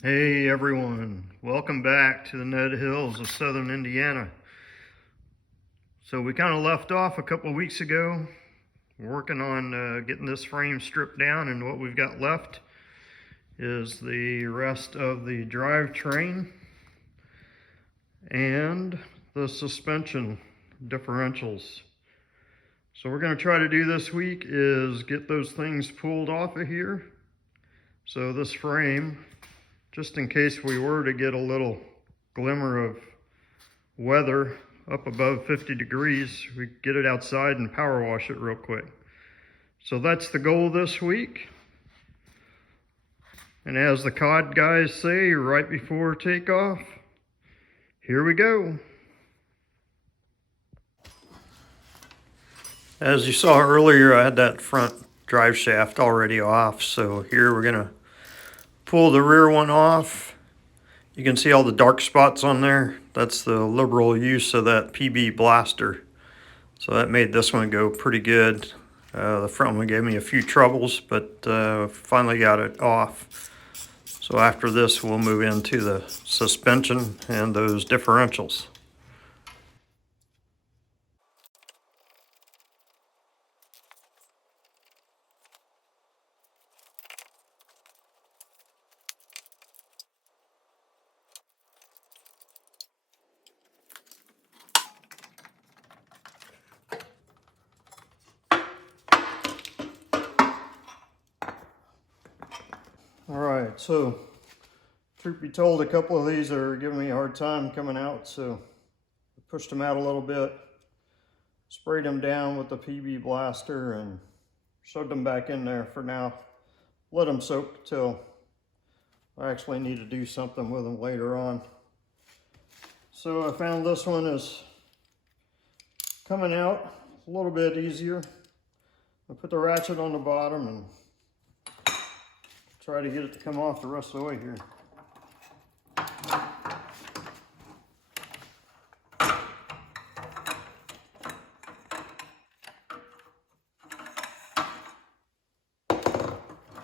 Hey everyone, welcome back to the Ned Hills of Southern Indiana. So we kind of left off a couple of weeks ago. We're working on getting this frame stripped down, and what we've got left is the rest of the drivetrain and the suspension differentials. So we're going to try to do this week is get those things pulled off of here. So this frame, just in case we were to get a little glimmer of weather up above 50 degrees, we get it outside and power wash it real quick. So that's the goal this week. And as the COD guys say right before takeoff, here we go. As you saw earlier, I had that front drive shaft already off. So here we're gonna pull the rear one off. You can see all the dark spots on there. That's the liberal use of that PB blaster. So that made this one go pretty good. The front one gave me a few troubles, but finally got it off. So after this, we'll move into the suspension and those differentials. All right, so truth be told, a couple of these are giving me a hard time coming out, so I pushed them out a little bit, sprayed them down with the PB blaster, and shoved them back in there for now. Let them soak till I actually need to do something with them later on. So I found this one is coming out a little bit easier. I put the ratchet on the bottom and try to get it to come off the rest of the way here.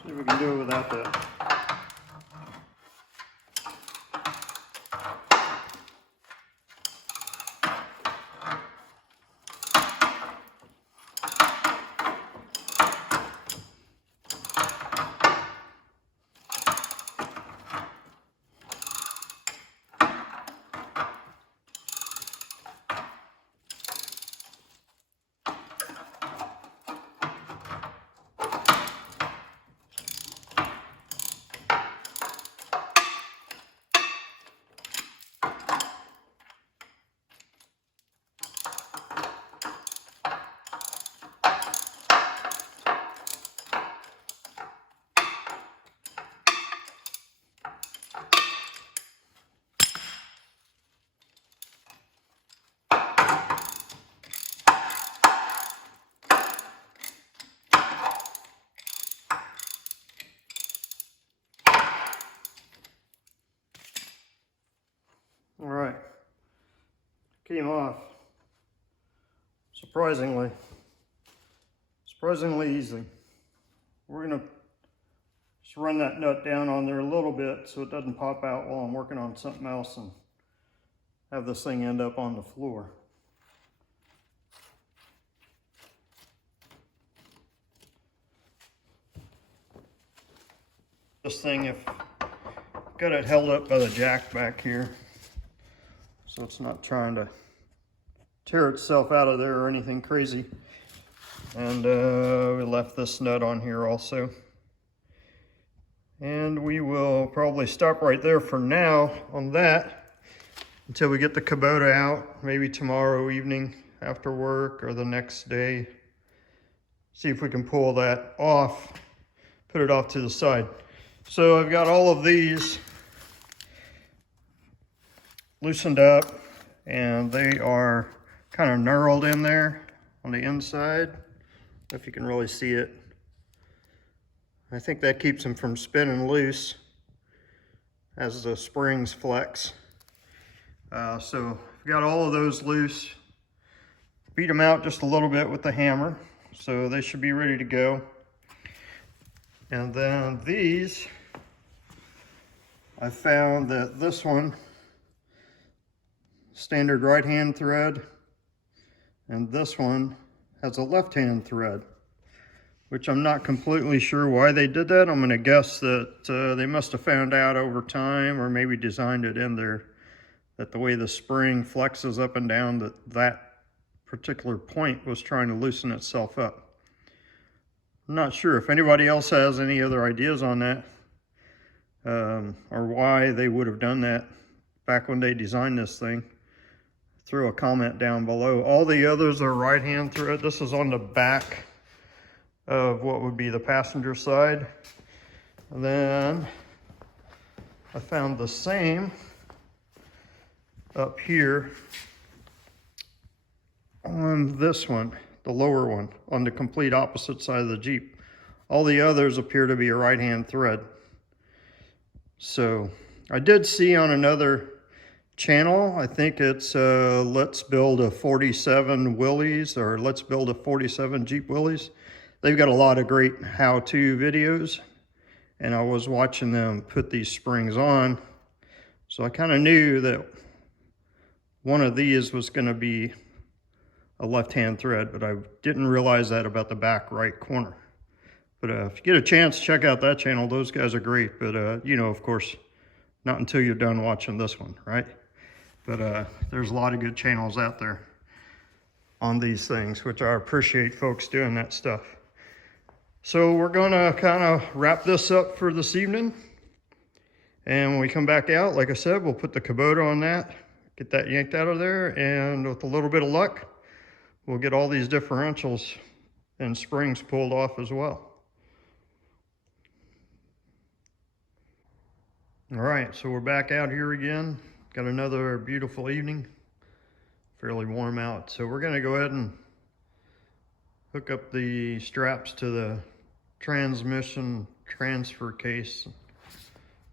See if we can do it without that. All right, came off surprisingly easy. We're gonna just run that nut down on there a little bit so it doesn't pop out while I'm working on something else and have this thing end up on the floor. This thing, if got it held up by the jack back here, so it's not trying to tear itself out of there or anything crazy. And we left this nut on here also. And we will probably stop right there for now on that until we get the Kubota out, maybe tomorrow evening after work or the next day. See if we can pull that off, put it off to the side. So I've got all of these loosened up, and they are kind of knurled in there on the inside. I don't know if you can really see it. I think that keeps them from spinning loose as the springs flex. So I've got all of those loose. Beat them out just a little bit with the hammer, so they should be ready to go. And then these I found that this one, standard right hand thread, and this one has a left hand thread, which I'm not completely sure why they did that. I'm gonna guess that they must have found out over time, or maybe designed it in there, that the way the spring flexes up and down, that particular point was trying to loosen itself up. I'm not sure if anybody else has any other ideas on that, or why they would have done that back when they designed this thing. Throw a comment down below. All the others are right hand thread. This is on the back of what would be the passenger side. And then I found the same up here on this one, the lower one, on the complete opposite side of the Jeep. All the others appear to be a right hand thread. So I did see on another channel, I think it's Let's Build a 47 Willys, or Let's Build a 47 Jeep Willys. They've got a lot of great how-to videos, and I was watching them put these springs on, so I kind of knew that one of these was going to be a left-hand thread, but I didn't realize that about the back right corner. But if you get a chance, check out that channel. Those guys are great, but you know, of course, not until you're done watching this one, right? But there's a lot of good channels out there on these things, which I appreciate folks doing that stuff. So we're gonna kind of wrap this up for this evening. And when we come back out, like I said, we'll put the Kubota on that, get that yanked out of there, and with a little bit of luck, we'll get all these differentials and springs pulled off as well. All right, so we're back out here again. Got another beautiful evening, fairly warm out. So we're gonna go ahead and hook up the straps to the transmission transfer case.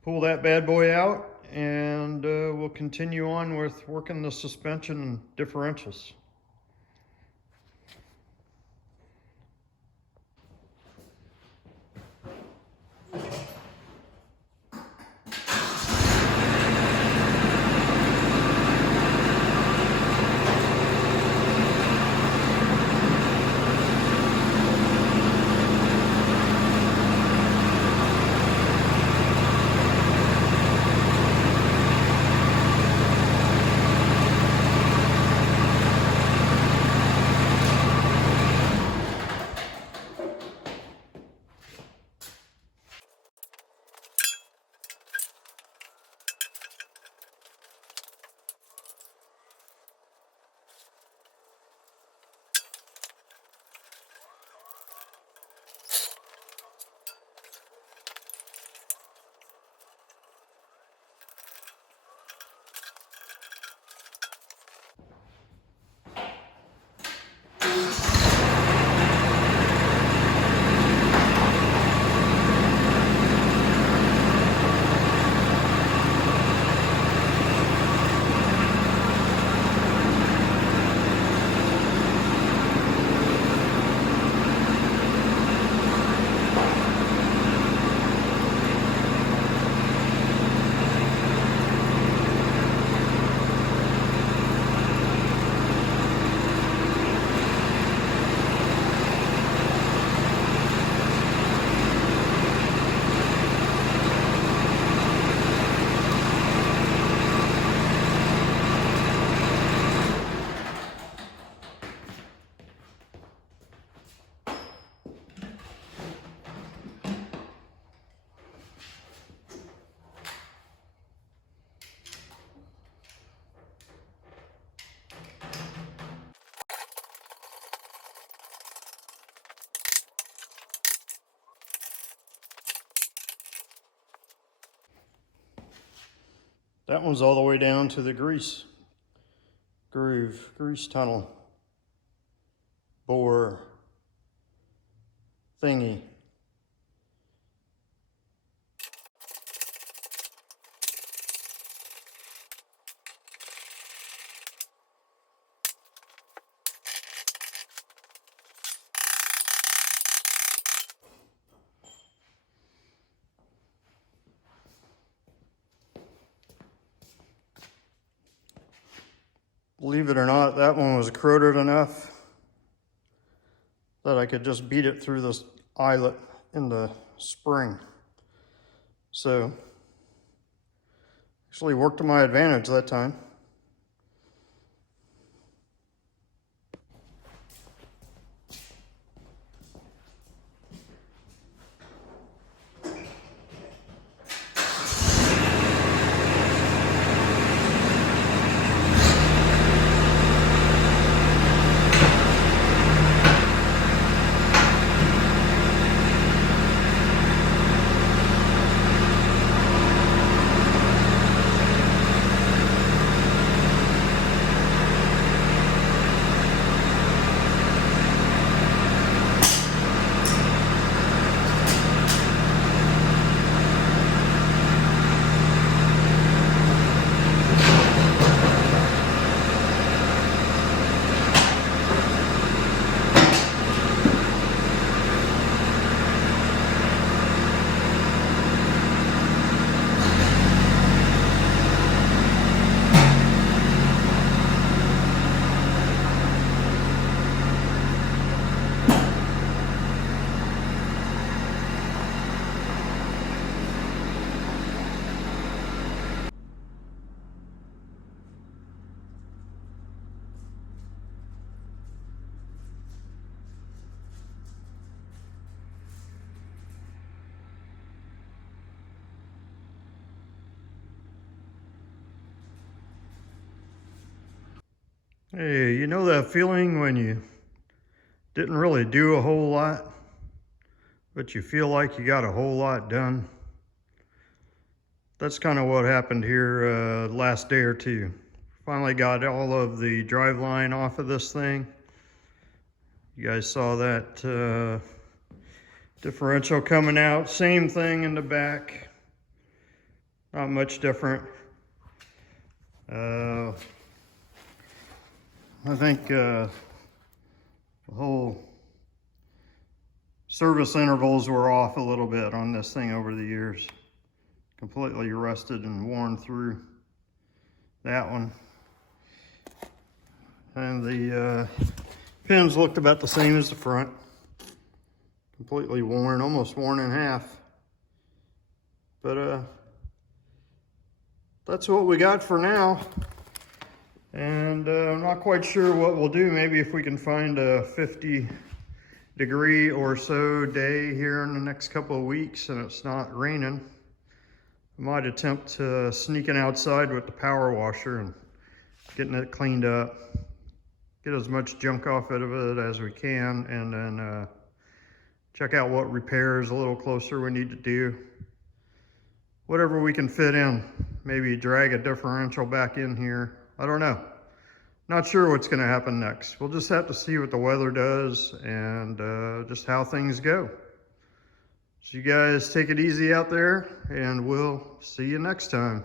Pull that bad boy out, and we'll continue on with working the suspension and differentials. That one's all the way down to the grease tunnel, bore thingy. Believe it or not, that one was corroded enough that I could just beat it through this eyelet in the spring. So, actually worked to my advantage that time. Hey, you know that feeling when you didn't really do a whole lot, but you feel like you got a whole lot done? That's kind of what happened here last day or two. Finally got all of the driveline off of this thing. You guys saw that differential coming out. Same thing in the back. Not much different. I think the whole service intervals were off a little bit on this thing over the years. Completely rusted and worn through that one. And the pins looked about the same as the front. Completely worn, almost worn in half. But that's what we got for now. And I'm not quite sure what we'll do. Maybe if we can find a 50-degree or so day here in the next couple of weeks and it's not raining, I might attempt sneaking outside with the power washer and getting it cleaned up. Get as much junk off of it as we can, and then check out what repairs a little closer we need to do. Whatever we can fit in. Maybe drag a differential back in here. I don't know. Not sure what's going to happen next. We'll just have to see what the weather does and just how things go. So you guys take it easy out there, and we'll see you next time.